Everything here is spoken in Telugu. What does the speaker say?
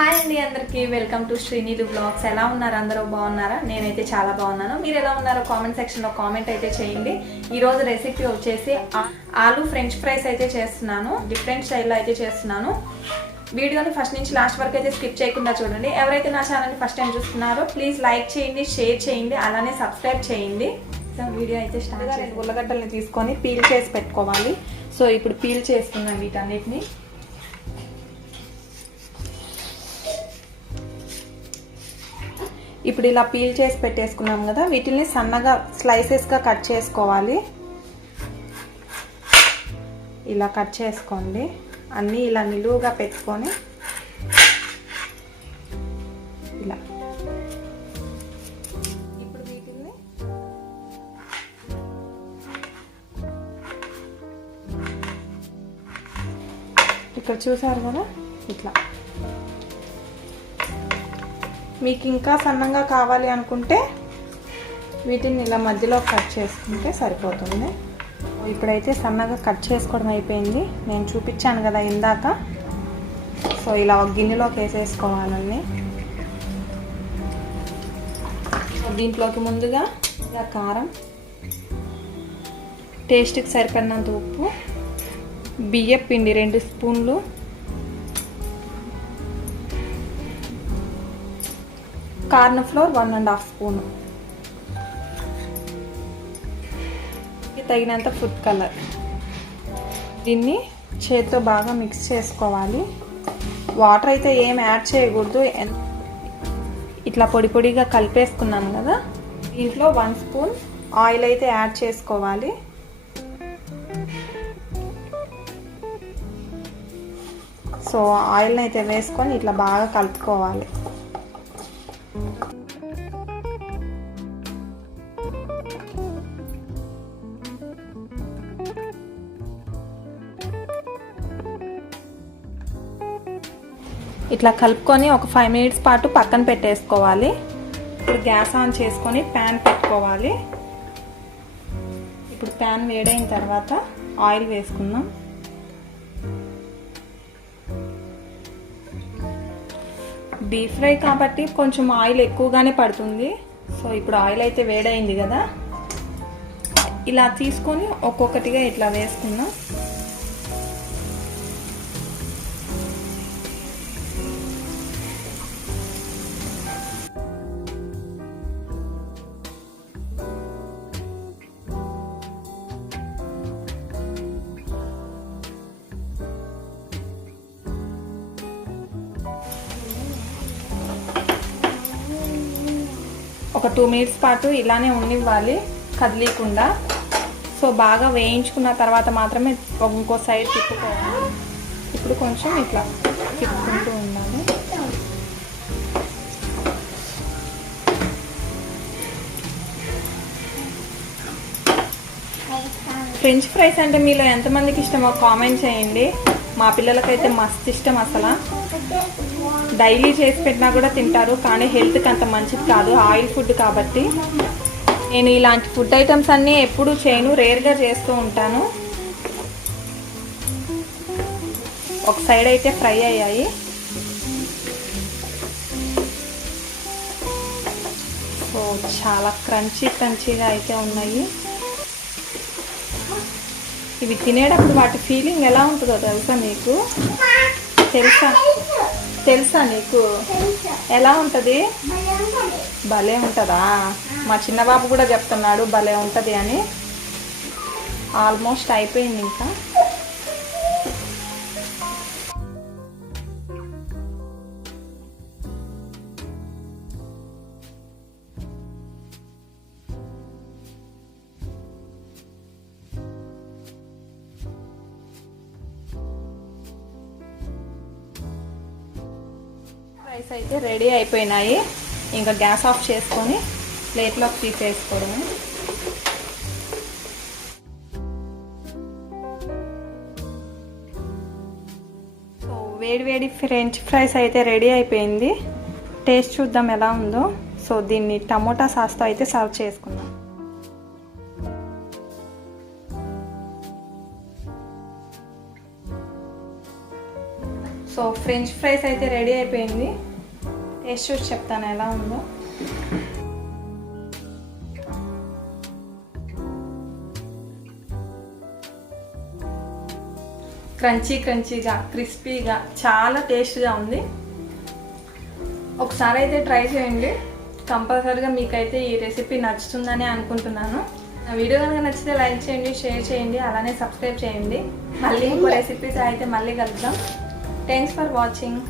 హాయ్ అండి అందరికీ వెల్కమ్ టు శ్రీనిధి బ్లాగ్స్. ఎలా ఉన్నారు? అందరూ బాగున్నారా? నేనైతే చాలా బాగున్నాను. మీరు ఎలా ఉన్నారో కామెంట్ సెక్షన్లో కామెంట్ అయితే చేయండి. ఈరోజు రెసిపీ వచ్చేసి ఆలూ ఫ్రెంచ్ ఫ్రైస్ అయితే చేస్తున్నాను. డిఫరెంట్ స్టైల్లో అయితే చేస్తున్నాను. వీడియోని ఫస్ట్ నుంచి లాస్ట్ వరకు అయితే స్కిప్ చేయకుండా చూడండి. ఎవరైతే నా ఛానల్ని ఫస్ట్ టైం చూస్తున్నారో ప్లీజ్ లైక్ చేయండి, షేర్ చేయండి, అలానే సబ్స్క్రైబ్ చేయండి. వీడియో అయితే స్టార్ట్ చేయండి. ఉల్లగడ్డల్ని తీసుకొని పీల్ చేసి పెట్టుకోవాలి. సో ఇప్పుడు పీల్ చేసుకున్నాం వీటన్నిటిని. ఇప్పుడు ఇలా పీల్ చేసి పెట్టేసుకున్నాం కదా, వీటిని సన్నగా స్లైసెస్గా కట్ చేసుకోవాలి. ఇలా కట్ చేసుకోండి. అన్నీ ఇలా నిలువుగా పెట్టుకొని ఇలా ఇప్పుడు వీటిని ఇక్కడ చూసారు కదా, ఇట్లా మీకు ఇంకా సన్నంగా కావాలి అనుకుంటే వీటిని ఇలా మధ్యలో కట్ చేసుకుంటే సరిపోతుంది. ఇప్పుడైతే సన్నగా కట్ చేసుకోవడం అయిపోయింది. నేను చూపించాను కదా ఇందాక. సో ఇలా ఒక గిన్నెలోకి వేసేసుకోవాలని. దీంట్లోకి ముందుగా ఇలా కారం, టేస్ట్కి సరిపడినంత ఉప్పు, బియ్యం పిండి 2 స్పూన్లు, కార్న్ ఫ్లోర్ 1.5 స్పూను, తగినంత ఫుడ్ కలర్. దీన్ని చేతితో బాగా మిక్స్ చేసుకోవాలి. వాటర్ అయితే ఏం యాడ్ చేయకూడదు. ఇట్లా పొడి పొడిగా కలిపేసుకున్నాను కదా, దీంట్లో 1 స్పూన్ ఆయిల్ అయితే యాడ్ చేసుకోవాలి. సో ఆయిల్ని అయితే వేసుకొని ఇట్లా బాగా కలుపుకోవాలి. ఇట్లా కలుపుకొని ఒక 5 మినిట్స్ పాటు పక్కన పెట్టేసుకోవాలి. ఇప్పుడు గ్యాస్ ఆన్ చేసుకొని ప్యాన్ పెట్టుకోవాలి. ఇప్పుడు ప్యాన్ వేడైన తర్వాత ఆయిల్ వేసుకుందాం. డీప్ ఫ్రై కాబట్టి కొంచెం ఆయిల్ ఎక్కువగానే పడుతుంది. సో ఇప్పుడు ఆయిల్ అయితే వేడైంది కదా, ఇలా తీసుకొని ఒక్కొక్కటిగా ఇట్లా వేసుకుందాం. ఒక 2 మినిట్స్ పాటు ఇలానే ఉండివ్వాలి, కదిలీకుండా. సో బాగా వేయించుకున్న తర్వాత మాత్రమే ఇంకో సైడ్ తిప్పుకోవాలి. ఇప్పుడు కొంచెం ఇట్లా తిప్పుకుంటూ ఉండాలి. ఫ్రెంచ్ ఫ్రైస్ అంటే మీలో ఎంతమందికి ఇష్టమో కామెంట్ చేయండి. మా పిల్లలకైతే మస్తు ఇష్టం. అసలు డైలీ చేసి పెట్టినా కూడా తింటారు, కానీ హెల్త్కి అంత మంచిది కాదు, ఆయిల్ ఫుడ్ కాబట్టి. నేను ఇలాంటి ఫుడ్ ఐటమ్స్ అన్నీ ఎప్పుడు చేయను, రేర్గా చేస్తూ ఉంటాను. ఒక సైడ్ అయితే ఫ్రై అయ్యాయి. సో చాలా క్రంచీగా అయితే ఉన్నాయి. ఇవి తినేటప్పుడు వాటి ఫీలింగ్ ఎలా ఉంటుందో తెలుసా మీకు? తెలుసా నీకు ఎలా ఉంటుంది? భలే ఉంటుందా? మా చిన్నబాబు కూడా చెప్తున్నాడు భలే ఉంటుంది అని. ఆల్మోస్ట్ అయిపోయింది. ఇంకా రైస్ అయితే రెడీ అయిపోయినాయి. ఇంకా గ్యాస్ ఆఫ్ చేసుకొని ప్లేట్లోకి తీసేసుకోవడము. సో వేడి ఫ్రెంచ్ ఫ్రైస్ అయితే రెడీ అయిపోయింది. టేస్ట్ చూద్దాం ఎలా ఉందో. సో దీన్ని టమోటా సాస్తో అయితే సర్వ్ చేసుకుందాం. సో సో ఫ్రెంచ్ ఫ్రైస్ అయితే రెడీ అయిపోయింది. టేస్ట్ చూసి చెప్తాను ఎలా ఉందో. క్రంచీగా క్రిస్పీగా చాలా టేస్ట్గా ఉంది. ఒకసారి అయితే ట్రై చేయండి. కంపల్సరీగా మీకైతే ఈ రెసిపీ నచ్చుతుందని అనుకుంటున్నాను. నా వీడియో కనుక నచ్చితే లైక్ చేయండి, షేర్ చేయండి, అలానే సబ్స్క్రైబ్ చేయండి. మళ్ళీ ఇంకో రెసిపీతో అయితే మళ్ళీ కలుద్దాం. Thanks for watching.